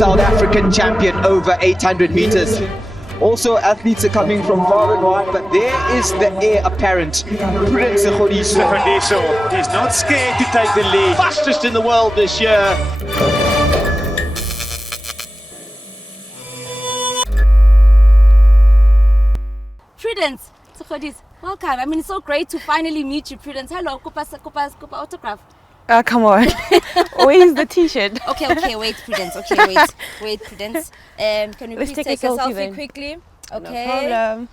South African champion over 800 meters. Also, athletes are coming from far and wide, but there is the heir apparent, Prudence Sekgodiso. Sekgodiso is not scared to take the lead. Fastest in the world this year. Prudence Sekgodiso, welcome. I mean, it's so great to finally meet you, Prudence. Hello, Kupa autograph. Come on. Where's the t-shirt? Okay, wait, Prudence. Okay, wait, Prudence. Can you Let's please take take a a selfie selfie then. quickly? No Okay. problem.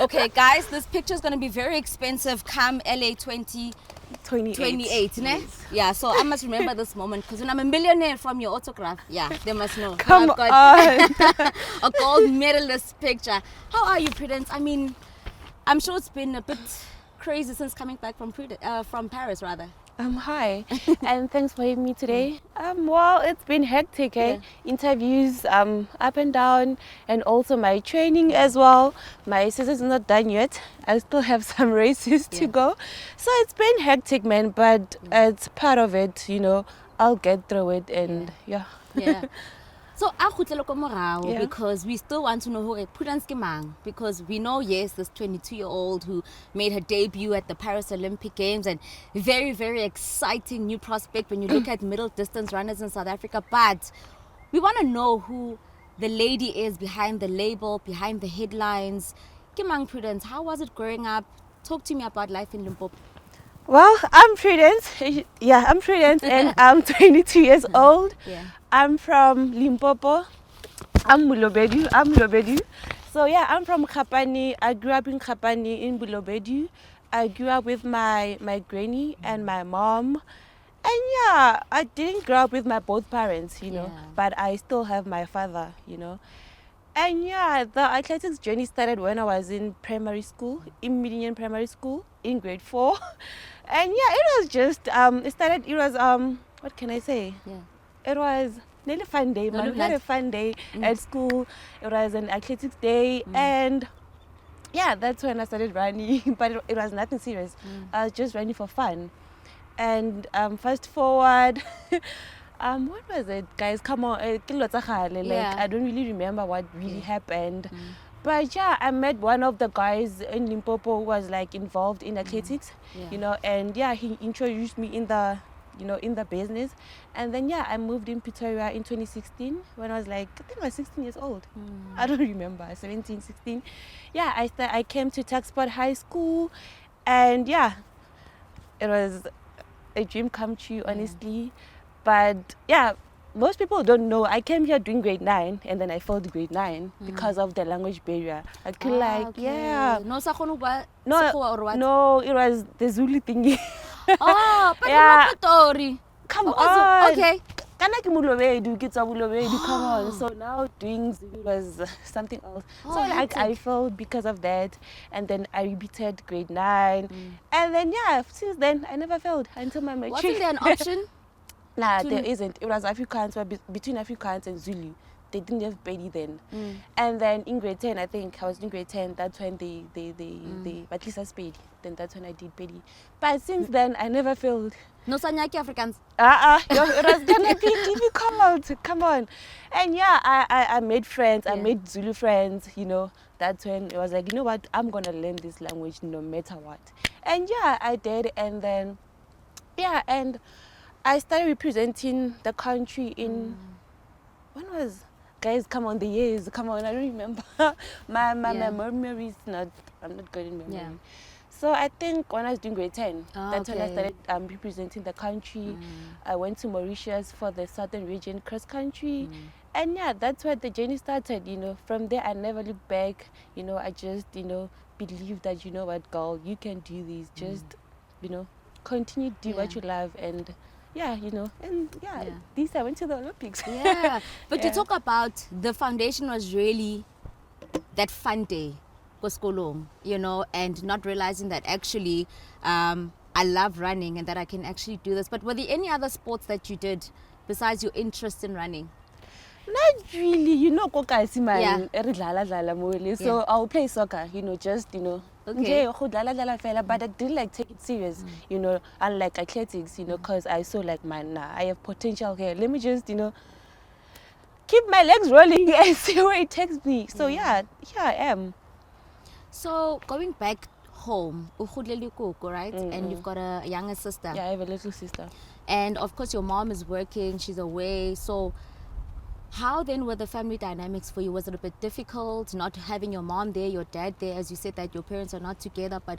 Okay, guys, this picture is going to be very expensive come LA 28. 28, ne? Yeah, so I must remember this moment because when I'm a millionaire from your autograph, yeah, they must know. Come I've got on. a gold medalist picture. How are you, Prudence? I mean, I'm sure it's been a bit crazy since coming back from Paris, rather. Hi, and thanks for having me today. Well, it's been hectic, eh? Yeah. Interviews, up and down, and also my training as well. My season's not done yet. I still have some races to go. So it's been hectic, man, but it's part of it, you know. I'll get through it, and yeah. Yeah. So, Yeah. because we still want to know who Prudence ke mang, because we know, yes, this 22-year-old who made her debut at the Paris Olympic Games, and very, very exciting new prospect when you look at middle distance runners in South Africa. But we want to know who the lady is behind the label, behind the headlines. Ke mang, Prudence, how was it growing up? Talk to me about life in Limpopo. Well, I'm Prudence. Yeah, I'm Prudence, and I'm 22 years old. Yeah. I'm from Limpopo. I'm Mulobedu. So yeah, I'm from Khapani. I grew up in Khapani in Mulobedu. I grew up with my granny and my mom. And yeah, I didn't grow up with my both parents, you know, Yeah. but I still have my father, you know. And yeah, the athletics journey started when I was in primary school, in Median Primary School, in grade 4. And yeah, it was just, what can I say? Yeah. It was nearly fun day, man. We had a fun day at school. It was an athletics day, and yeah, that's when I started running. But it was nothing serious. I was just running for fun. And fast forward, what was it, guys? Come on, like Yeah. I don't really remember what really happened. But yeah, I met one of the guys in Limpopo who was like involved in athletics, Yeah. you know, and yeah, he introduced me in the, you know, in the business. And then yeah, I moved in Pretoria in 2016 when I was like, I think I was 16 years old. I don't remember, 17, 16. Yeah, I came to Tucksport High School, and yeah, it was a dream come true, honestly. But yeah, most people don't know I came here doing grade 9, and then I failed grade 9 because of the language barrier. I feel No, sa kgone ho bua no, Sekgowa or what? no, it was the Zulu thingy. Oh, but Yeah. Pretoria. Come What was on. it? Okay. Kana ke Mulobedu, ke tswa Mulobedu, come on. So now doing Zulu was something else. Oh, So like I hectic. failed because of that, and then I repeated grade 9, and then yeah, since then I never failed until my matric. Wasn't there an option? Nah, to- there isn't. It was Afrikaans, but between Afrikaans and Zulu, they didn't have Pedi then. And then in grade 10, I think I was in grade 10. That's when they at least as Pedi. Then that's when I did Pedi. But since then, I never failed. No sanyaki Afrikaans. It was gonna be difficult. Come on. And yeah, I made friends. I Yeah. made Zulu friends. You know, that's when it was like, you know what? I'm gonna learn this language no matter what. And yeah, I did. And then yeah, and I started representing the country in when was, guys, come on, the years, come on, I don't remember. my Yeah. memory is not, I'm not good in memory. Yeah. So I think when I was doing grade 10, Ah, that's when I okay. started representing the country. I went to Mauritius for the Southern Region cross country. And yeah, that's where the journey started, you know. From there, I never looked back. You know, I just, you know, believed that, you know what, girl, you can do this. Just, you know, continue to do what Yeah. you love. And yeah, you know, and yeah, Yeah. this I went to the Olympics. Yeah. But you Yeah. talk about the foundation was really that fun day, koskolong, you know, and not realizing that actually I love running and that I can actually do this. But were there any other sports that you did besides your interest in running? Not really, you know, kokasi Yeah. man, so I'll play soccer, you know, just, you know, Okay. But I didn't like take it serious, you know, unlike athletics, you know, because I saw like, man, I have potential here. Let me just, you know, keep my legs rolling and see where it takes me. So yeah, here I am. So going back home, right? And you've got a younger sister. Yeah, I have a little sister. And of course your mom is working, she's away. So how then were the family dynamics for you? Was it a bit difficult not having your mom there, your dad there, as you said that your parents are not together, but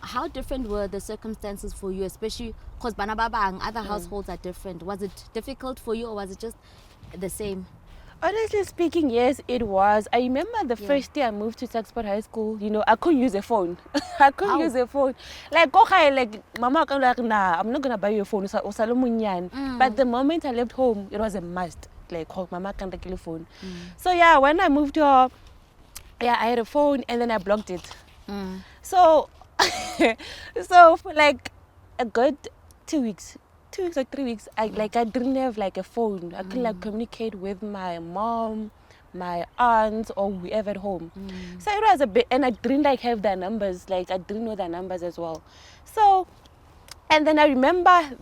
how different were the circumstances for you, especially because other households are different? Was it difficult for you or was it just the same? Honestly speaking, yes, it was. I remember the first day I moved to Saxport High School, you know, I couldn't use a phone. I couldn't use a phone. Like, mama, like, nah, I'm not going to buy you a phone. But the moment I left home, it was a must. Like, mama can't take a phone. So, yeah, when I moved here, yeah, I had a phone and then I blocked it. So, so for like a good 2 weeks, 2 weeks or 3 weeks, I didn't have like a phone. I couldn't like communicate with my mom, my aunts, or whoever at home. So it was a bit, and I didn't like have their numbers. Like I didn't know their numbers as well. So, and then I remember I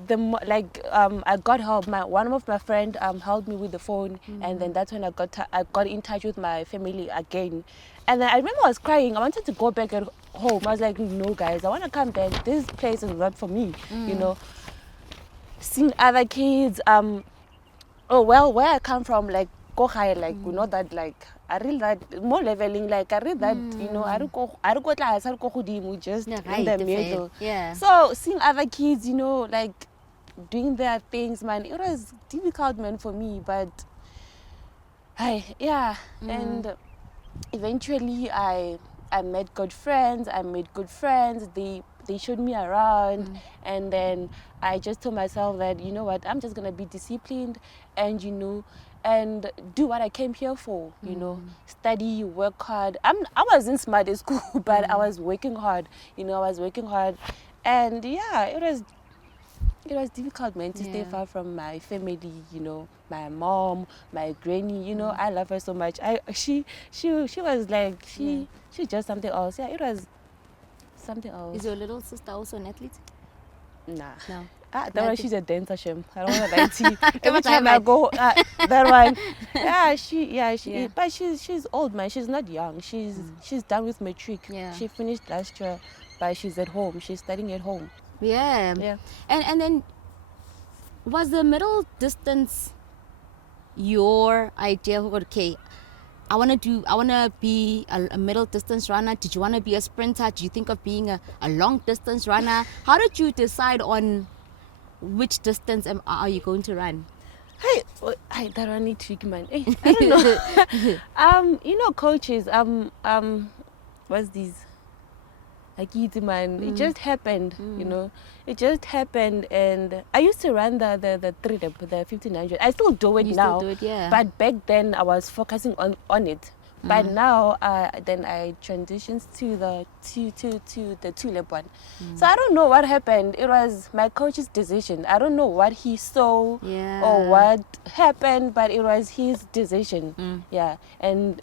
got help. One of my friend helped me with the phone, and then that's when I got in touch with my family again. And then I remember I was crying. I wanted to go back at home. I was like, no guys, I want to come back. This place is not for me, you know. Seeing other kids, where I come from, like you know that like I read that more leveling, like I read that you know I just in the middle. Yeah. So seeing other kids, you know, like doing their things, man, it was difficult, man, for me. But and eventually I met good friends. They showed me around, and then I just told myself that, you know what, I'm just gonna be disciplined and, you know, and do what I came here for, you know, study, work hard. I wasn't smart at school, but I was working hard, you know, and yeah, it was difficult, man, to stay far from my family, you know, my mom, my granny, you know, I love her so much. She was like, she's just something else. Yeah, it was something else. Is your little sister also an athlete? Nah. No. That one, she's a dancer, Shem. I don't want to lie to you. Every time I go, that one. Yeah, but she's old, man. She's not young. She's done with matric. Yeah. She finished last year, but she's at home. She's studying at home. Yeah. Yeah. And then was the middle distance your idea? Okay, I want to be a middle distance runner. Did you want to be a sprinter? Did you think of being a long distance runner? How did you decide on which distance are you going to run? Hey, that one need trick, man. Hey, I don't know. You know, coaches. What's these? Like man, it just happened. You know, it just happened, and I used to run the 3-lap, the 1500. I still do it now. Still do it, yeah. But back then I was focusing on it. But now, then I transitioned to the 2-lap one. So I don't know what happened. It was my coach's decision. I don't know what he saw or what happened, but it was his decision. Yeah, and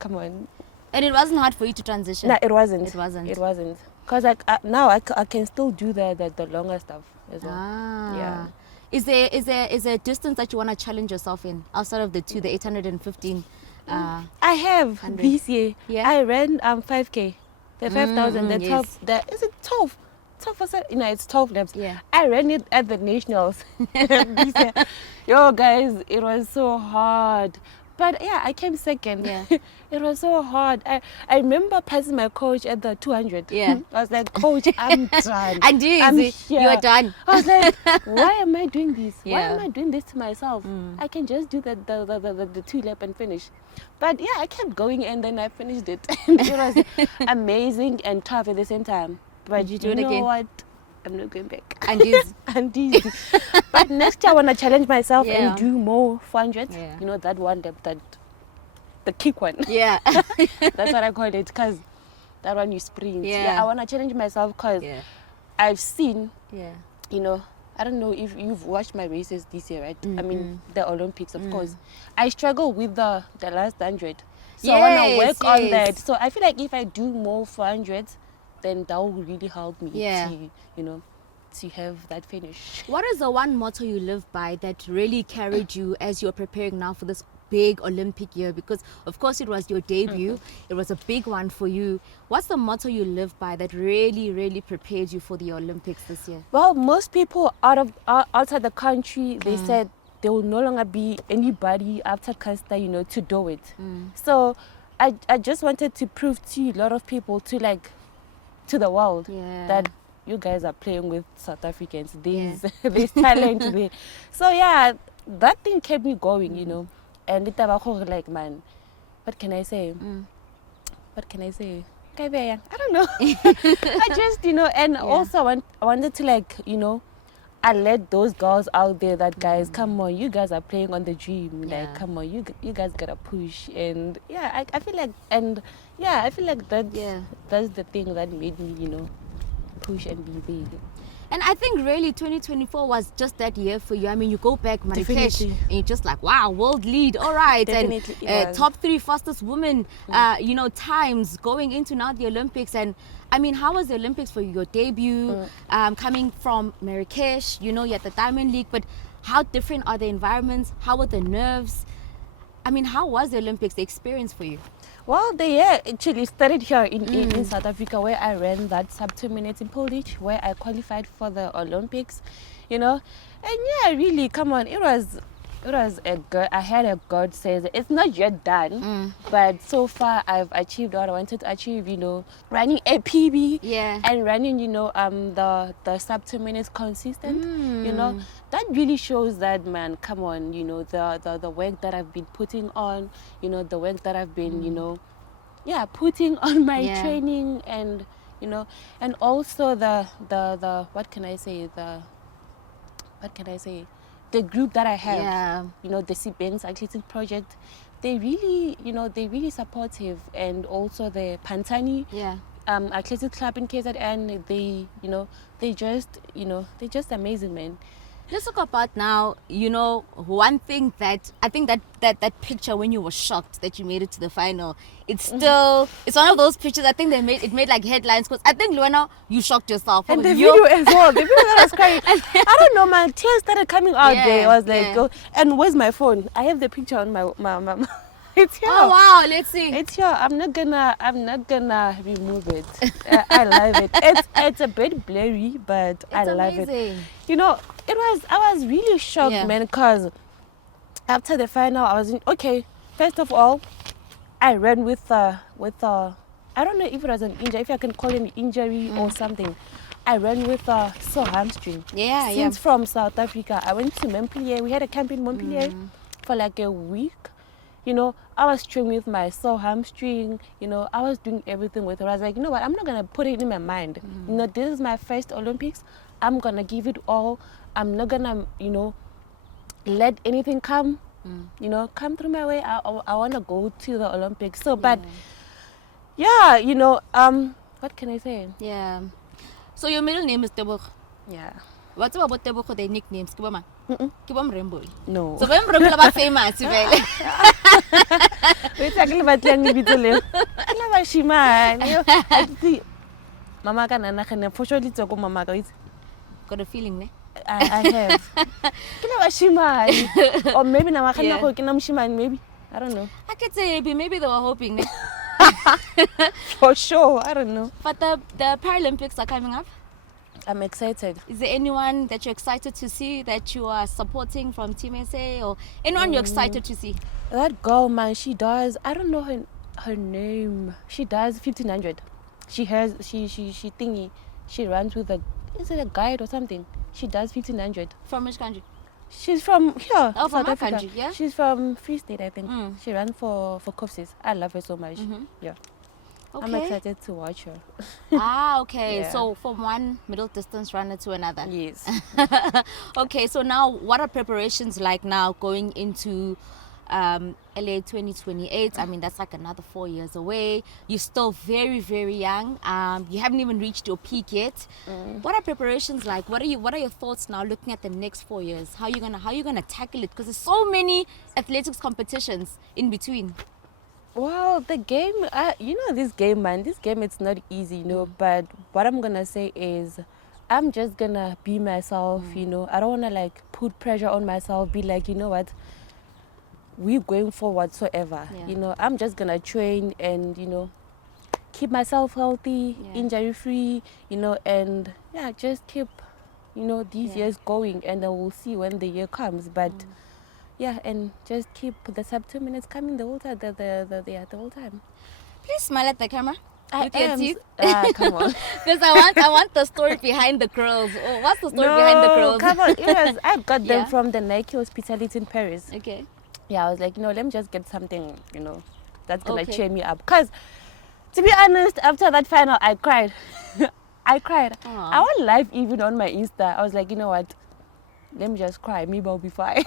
come on. And it wasn't hard for you to transition? No, it wasn't. It wasn't. Because now I can still do the longer stuff as well. Yeah. Is there a distance that you want to challenge yourself in outside of the 815? I have 100. this year. Yeah. I ran 5K, the 5,000, the 12. yes. Is it 12? 12 or so? No, it's 12 laps. Yeah. I ran it at the nationals this year. Yo, guys, it was so hard. But yeah, I came second. Yeah. It was so hard. I remember passing my coach at the 200. Yeah. I was like, coach, I'm done. And you are done. I was like, why am I doing this? Yeah. Why am I doing this to myself? I can just do the 2-lap and finish. But yeah, I kept going and then I finished it. It was amazing and tough at the same time. But Did you do it again? know what? I'm not going back. And this. But next year I want to challenge myself Yeah. and do more 400. Yeah. You know, that one, the kick one. Yeah. That's what I call it, because that one you sprint. Yeah. I want to challenge myself because Yeah. I've seen, Yeah. you know, I don't know if you've watched my races this year, right? I mean, the Olympics, of course. I struggle with the last 100. So I want to work on yes. that. So I feel like if I do more 400s, then that will really help me Yeah. to, to have that finish. What is the one motto you live by that really carried you as you're preparing now for this big Olympic year? Because of course it was your debut. It was a big one for you. What's the motto you live by that really, really prepared you for the Olympics this year? Well, most people outside the country, they said there will no longer be anybody after caster, to do it. So I just wanted to prove to a lot of people, to the world, that you guys are playing with South Africans. There's talent there. So yeah, that thing kept me going, And it's like, man, what can I say? What can I say? I don't know. I just, and also I wanted to I let those girls out there that, guys, come on, you guys are playing on the dream. Like, come on, you guys gotta push. And I feel like, that's the thing that made me, push and be big. And I think really 2024 was just that year for you. I mean, you go back Marrakesh Definitely. and you're just like, wow, world lead, all right. Definitely it And was. top 3 fastest women, times going into now the Olympics. And I mean, how was the Olympics for you? Your debut, coming from Marrakesh, you're at the Diamond League, but how different are the environments? How were the nerves? I mean, how was the Olympics, the experience for you? Well, the year actually started here in South Africa, where I ran that sub 2 minutes in pole ditch, where I qualified for the Olympics, And really, come on, it was a good. I had a God says it's not yet done, but so far I've achieved what I wanted to achieve. Running a PB, and running, the sub 2 minutes consistent. That really shows that, man. Come on, the work that I've been putting on, the work that I've been, putting on my training, and and also the what can I say, the group that I have, the Sibens Athletic Project, they really supportive, and also the Pantani Athletic Club in KZN, they just amazing, man. Let's talk about now, one thing that I think that picture when you were shocked that you made it to the final, it's still, it's one of those pictures I think it made like headlines, because I think, Luana, you shocked yourself. And the video as well, the video that was crying. I don't know, man, tears started coming out there. I was like, oh, and where's my phone? I have the picture on my it's here. Oh wow, let's see. It's here. I'm not gonna remove it. I love it. It's a bit blurry, but I love amazing. it. I was really shocked, man, because after the final, I was okay. First of all, I ran with I don't know if it was an injury, if I can call it an injury or something. I ran with a sore hamstring. Since from South Africa, I went to Montpellier. We had a camp in Montpellier for like a week. I was training with my sore hamstring. I was doing everything with her. I was like, what? I'm not gonna put it in my mind. This is my first Olympics. I'm gonna give it all. I'm not gonna, let anything come, come through my way. I wanna go to the Olympics. So, but what can I say? Yeah. So your middle name is Tebogo. Yeah. What's about Tebogo, their nicknames? Kibama? Kibam Rainbow. No. So when Rainbow are famous, well. Wait, I can't let you be to I love Shima. Mama can for sure it's a good mama. Got a feeling, ne? I have. Or maybe now I can Shima, maybe. I don't know. I could say maybe they were hoping, ne? For sure, I don't know. But the Paralympics are coming up. I'm excited. Is there anyone that you're excited to see, that you are supporting from Team SA, or anyone you're excited to see? That girl, man, she does. I don't know her name. She does 1500. She thingy. She runs with is it a guide or something? She does 1500. From which country? She's from here. Oh, from South our Africa. country, yeah. She's from Free State, I think. She ran for Kopsis. I love her so much. Yeah. Okay. I'm excited to watch her. Okay. Yeah. So from one middle distance runner to another. Yes. Okay, so now what are preparations like now going into LA 2028? I mean, that's like another 4 years away. You're still very, very young. You haven't even reached your peak yet. What are preparations like? What are your thoughts now looking at the next 4 years? How are you gonna tackle it? Because there's so many athletics competitions in between. Well, the game, this game, man, this game, it's not easy, but what I'm gonna say is I'm just gonna be myself, I don't wanna like put pressure on myself, be like, you know what, we're going for whatsoever, I'm just gonna train and, keep myself healthy, injury free, and just keep, these years going, and then we'll see when the year comes, but and just keep the sub 2 minutes coming the whole time, the whole time. Please smile at the camera. I am. Come on. Because I want the story behind the girls. Oh, what's the story behind the girls? Come on. I got them from the Nike Hospitality in Paris. Okay. Yeah, I was like, let me just get something, that's gonna cheer me up. Cause to be honest, after that final, I cried. I cried. Aww. I went live even on my Insta. I was like, you know what? Let me just cry. Maybe I'll be fine.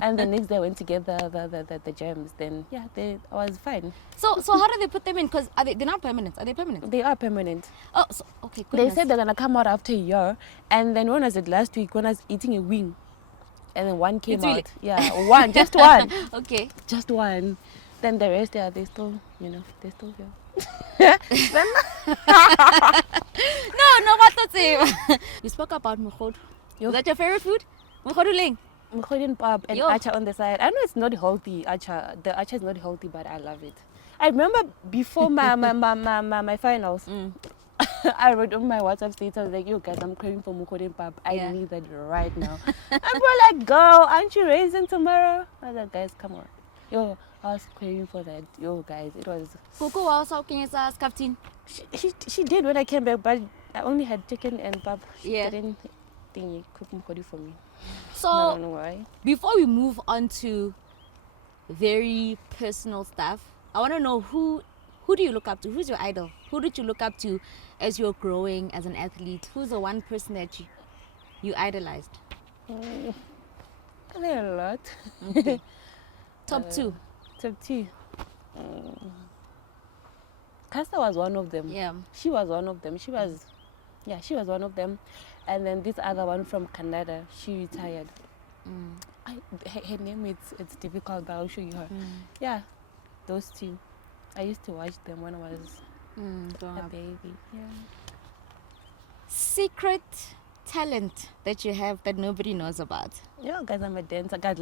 And the next day I went to get the gems. Then I was fine. So how do they put them in? Because they're not permanent. Are they permanent? They are permanent. Oh, so, okay. They said they're gonna come out after a year. And then when was it last week? When I was eating a wing, and then one came out. Yeah, one, just one. Okay. Just one. Then the rest, they still, they're still here. No, what the same. You spoke about mukhodu. Is that your favorite food? Mukhodu ling. Mukhodu and pap and acha on the side. I know it's not healthy, acha. The acha is not healthy, but I love it. I remember before my finals, I wrote on my WhatsApp status, I was like, yo guys, I'm craving for mukhodu and pap. I need that right now. And we're like, girl, aren't you racing tomorrow? I was like, guys, come on. Yo, I was craving for that. Yo, guys, it was... Kuku was talking as a captain. She did when I came back, but I only had chicken and pap. She didn't cook mukhodu for me. So, I don't know why. Before we move on to very personal stuff, I want to know who do you look up to? Who's your idol? Who did you look up to as you're growing as an athlete? Who's the one person that you idolized? There are a lot. Okay. Top two. Top two. Caster was one of them. Yeah. She was one of them. She was one of them. And then this other one from Canada, she retired. Her name, it's difficult, but I'll show you her. Yeah, those two. I used to watch them when I was a baby. Yeah. Secret talent that you have that nobody knows about? Yeah, guys, I'm a dancer. God,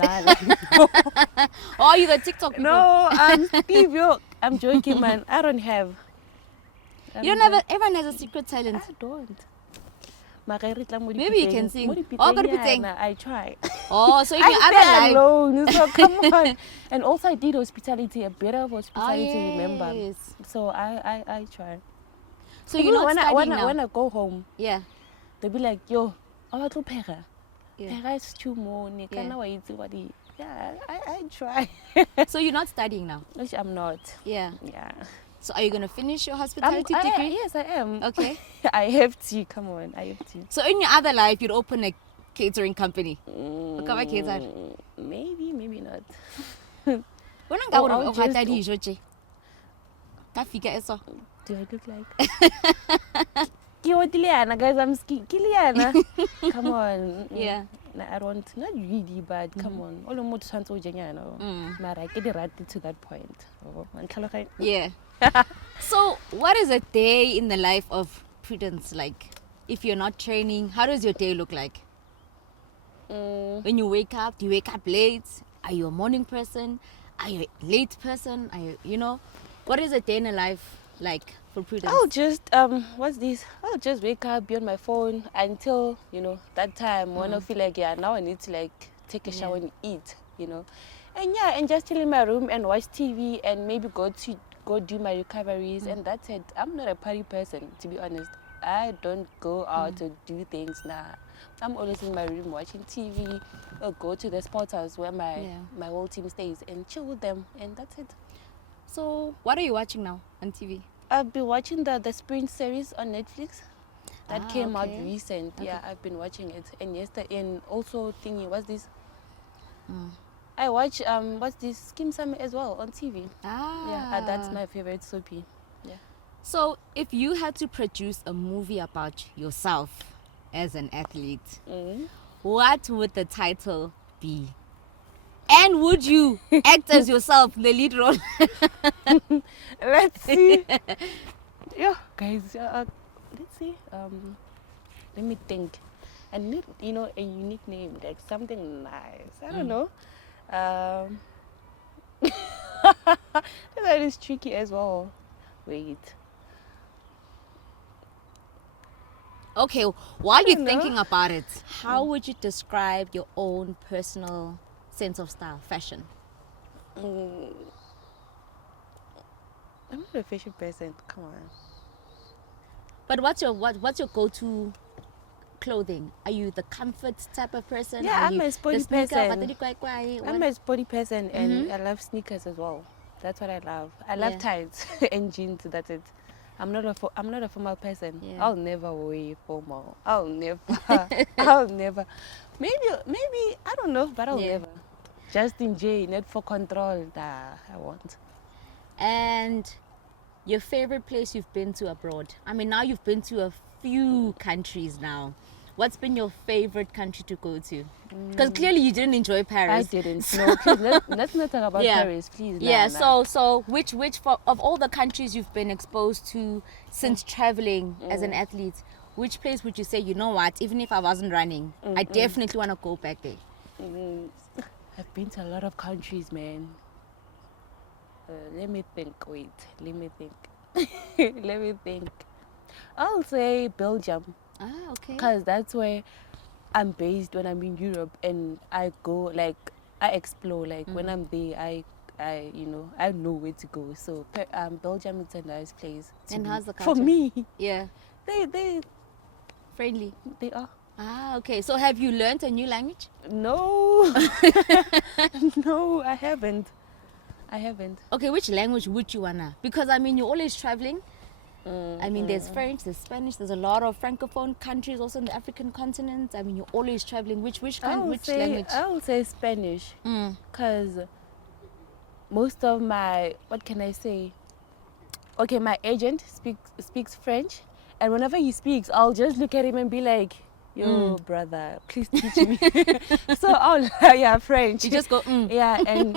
Oh, you got TikTok people? No, Steve, I'm joking, man. I don't have. You don't have everyone has a secret talent. I don't. Maybe you can sing. Oh, I try. Oh, so in your other life. Alone, so come on. And also I did hospitality, a bit of hospitality, remember? So I try. So you're not studying now? When I go home, they'll be like, yo, I want to pega. Pega is too more. Yeah, I try. So you're not studying now? Which I'm not. Yeah. Yeah. So are you going to finish your hospitality degree? Yes, I am. Okay. I have to. Come on, I have to. So in your other life, you'd open a catering company? Maybe, maybe not. Do I look like? Guys, I'm Kiliana. Come on. Yeah. I don't, not really, but come on. All the more I get right to that point. Yeah. So what is a day in the life of Prudence like? If you're not training, how does your day look like? When you wake up, do you wake up late? Are you a morning person? Are you a late person? Are you, what is a day in a life like for Prudence? I'll just I'll just wake up, be on my phone until that time when I feel like now I need to take a shower and eat, and just chill in my room and watch TV and maybe go do my recoveries and that's it. I'm not a party person, to be honest. I don't go out to do things now. I'm always in my room watching TV or go to the sports house where my whole team stays and chill with them, and that's it. So what are you watching now on TV? I've been watching the Sprint series on Netflix that came out recent. Okay. Yeah, I've been watching it. And yesterday, and also thinking, what's this? I watch what's this, Skim Summer as well on TV. Yeah, that's my favorite soapy. Yeah. So if you had to produce a movie about yourself as an athlete, what would the title be? And would you act as yourself, the lead role? Let's see. Yeah, guys. Let's see. Let me think. I need, a unique name, like something nice. I don't know. That is tricky as well. Wait. Okay, while you're don't know. thinking about it, how would you describe your own personal sense of style, fashion? I'm not a fashion person. Come on. But what's your go-to clothing? Are you the comfort type of person? Yeah, Are I'm you a sporty the sneaker, person. batidi-kwai-kwai? I'm a sporty person, and I love sneakers as well. That's what I love. I love Yeah. tights and jeans. That's it. I'm not a formal person. Yeah. I'll never wear formal. I'll never. Maybe I don't know, but I'll Yeah. never. Just enjoy, not for control. That I want. And your favorite place you've been to abroad? I mean, now you've been to a few countries now. What's been your favorite country to go to? Because clearly you didn't enjoy I Paris. didn't. No, please, let's not talk about Yeah. Paris, please. Yeah, Nah. so which of all the countries you've been exposed to since traveling as an athlete, which place would you say, you know what, even if I wasn't running, I definitely want to go back there? I've been to a lot of countries, man. Let me think. Wait, let me think. I'll say Belgium, Ah, okay. because that's where I'm based when I'm in Europe, and I go, like, I explore. Like when I'm there, I know where to go. So Belgium is a nice place to And be. how's the For culture? me, Yeah, they friendly. are. Ah, okay. So have you learned a new language? No, no, I haven't. Okay, which language would you wanna? Because I mean, you're always traveling. I mean, there's French, there's Spanish, there's a lot of francophone countries also in the African continent. I mean, you're always traveling. Which language? I will say Spanish, because most of my, what can I say? Okay, my agent speaks French, and whenever he speaks, I'll just look at him and be like, "Yo, brother, please teach me." So French. You just go, Yeah, and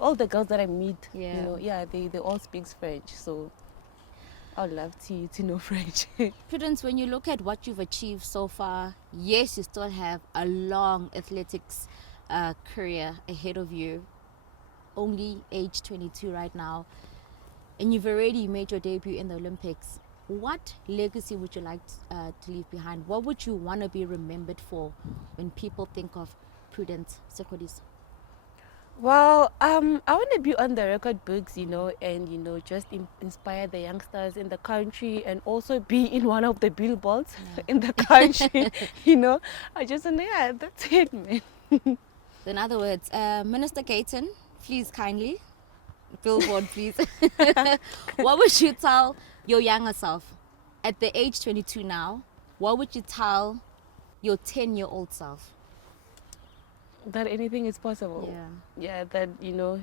all the girls that I meet, Yeah. they all speak French. So I'd love to know French. Prudence, when you look at what you've achieved so far, yes, you still have a long athletics career ahead of you. Only age 22 right now, and you've already made your debut in the Olympics. What legacy would you like to leave behind? What would you want to be remembered for when people think of Prudence Sekgodiso? Well, I want to be on the record books, and just inspire the youngsters in the country, and also be in one of the billboards in the country. I just that's it, man. In other words, Minister Gayton, please kindly, billboard, please. What would you tell your younger self at the age 22 now? What would you tell your 10-year-old self? That anything is possible. Yeah. That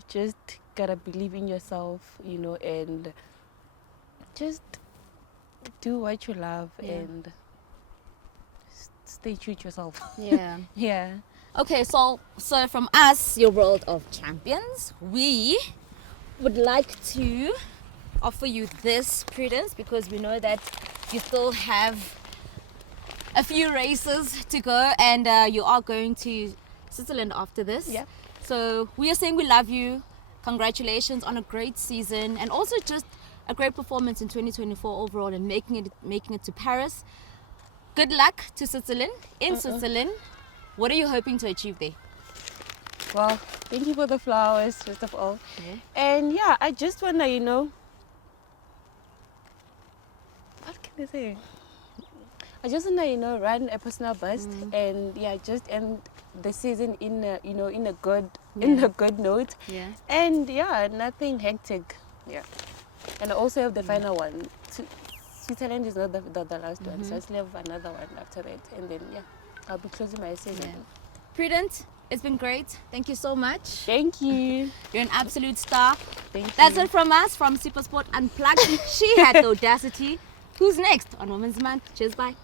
just gotta believe in yourself, and just do what you love, and stay true to yourself. Yeah. Yeah. Okay, so from us, your world of champions, we would like to offer you this, Prudence, because we know that you still have a few races to go, and you are going to Switzerland after this. Yeah. So we are saying we love you. Congratulations on a great season, and also just a great performance in 2024 overall, and making it to Paris. Good luck to Switzerland. Switzerland, what are you hoping to achieve there? Well, thank you for the flowers, first of all. And I just wanna, what can I say? I just wanna, run a personal best, and just end the season in a good note. Yeah. And nothing hectic. Yeah. And I also have the final one. Switzerland is not the last one, so I still have another one after that, and then I'll be closing my season. Yeah. Prudence, it's been great. Thank you so much. Thank you. You're an absolute star. Thank That's you. it from us, from Super Sport Unplugged. She had the audacity. Who's next on Women's Month? Cheers, bye.